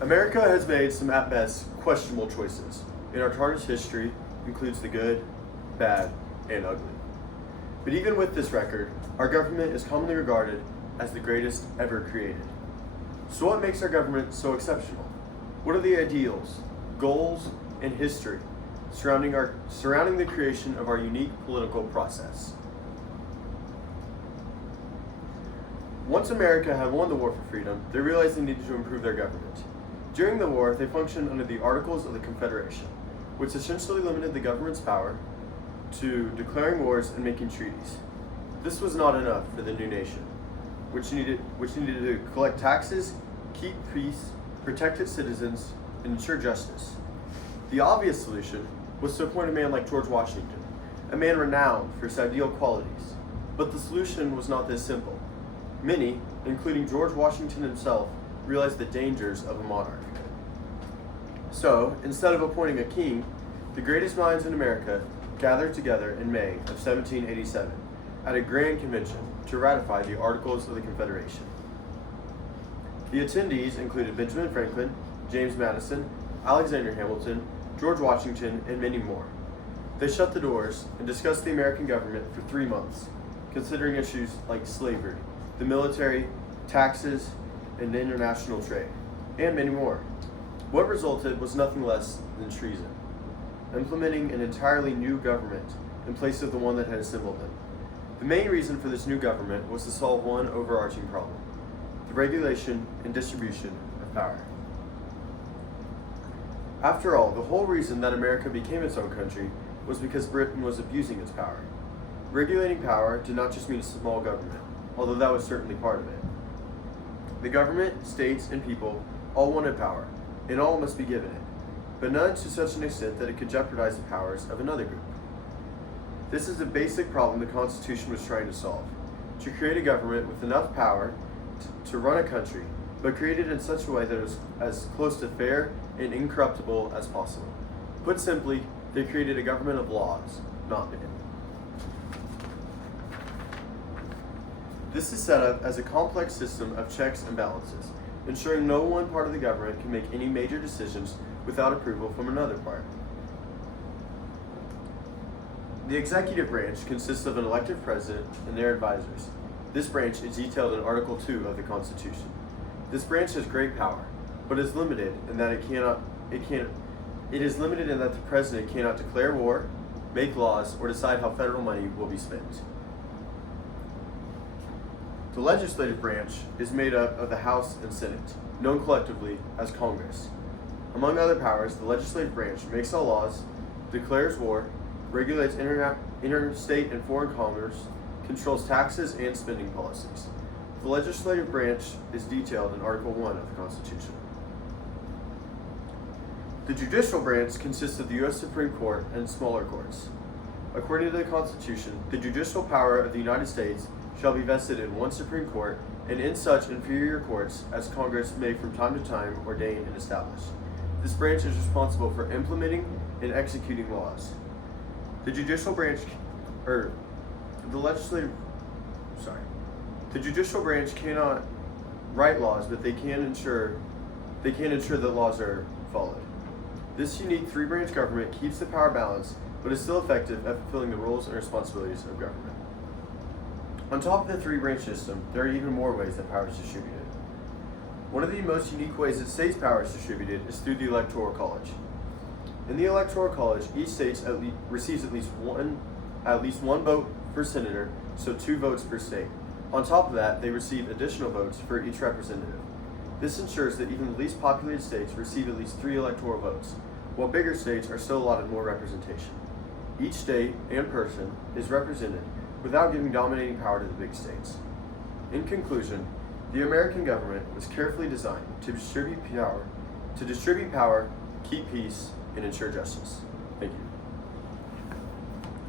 America has made some at best questionable choices, and our tarnished history includes the good, bad, and ugly. But even with this record, our government is commonly regarded as the greatest ever created. So what makes our government so exceptional? What are the ideals, goals, and history surrounding the creation of our unique political process? Once America had won the war for freedom, they realized they needed to improve their government. During the war, they functioned under the Articles of the Confederation, which essentially limited the government's power to declaring wars and making treaties. This was not enough for the new nation, which needed to collect taxes, keep peace, protect its citizens, and ensure justice. The obvious solution was to appoint a man like George Washington, a man renowned for his ideal qualities. But the solution was not this simple. Many, including George Washington himself, realized the dangers of a monarch. So, instead of appointing a king, the greatest minds in America gathered together in May of 1787 at a grand convention to ratify the Articles of the Confederation. The attendees included Benjamin Franklin, James Madison, Alexander Hamilton, George Washington, and many more. They shut the doors and discussed the American government for 3 months, considering issues like slavery, the military, taxes, and international trade, and many more. What resulted was nothing less than treason, implementing an entirely new government in place of the one that had assembled them. The main reason for this new government was to solve one overarching problem: the regulation and distribution of power. After all, the whole reason that America became its own country was because Britain was abusing its power. Regulating power did not just mean a small government, although that was certainly part of it. The government, states, and people all wanted power, and all must be given it, but none to such an extent that it could jeopardize the powers of another group. This is the basic problem the Constitution was trying to solve: to create a government with enough power to run a country, but create it in such a way that it was as close to fair and incorruptible as possible. Put simply, they created a government of laws, not men. This is set up as a complex system of checks and balances, ensuring no one part of the government can make any major decisions without approval from another part. The executive branch consists of an elected president and their advisors. This branch is detailed in Article 2 of the Constitution. This branch has great power, but is limited in that it is limited in that the president cannot declare war, make laws, or decide how federal money will be spent. The legislative branch is made up of the House and Senate, known collectively as Congress. Among other powers, the legislative branch makes all laws, declares war, regulates interstate and foreign commerce, controls taxes and spending policies. The legislative branch is detailed in Article 1 of the Constitution. The judicial branch consists of the U.S. Supreme Court and smaller courts. According to the Constitution, the judicial power of the United States shall be vested in one Supreme Court and in such inferior courts as Congress may from time to time ordain and establish. This branch is responsible for implementing and executing laws. The judicial branch cannot write laws, but they can ensure that laws are followed. This unique three-branch government keeps the power balanced, but is still effective at fulfilling the roles and responsibilities of government. On top of the three-branch system, there are even more ways that power is distributed. One of the most unique ways that states' power is distributed is through the Electoral College. In the Electoral College, each state receives at least one vote per senator, so 2 votes per state. On top of that, they receive additional votes for each representative. This ensures that even the least populated states receive at least 3 electoral votes, while bigger states are still allotted more representation. Each state and person is represented without giving dominating power to the big states. In conclusion, the American government was carefully designed to distribute power, keep peace, and ensure justice. Thank you.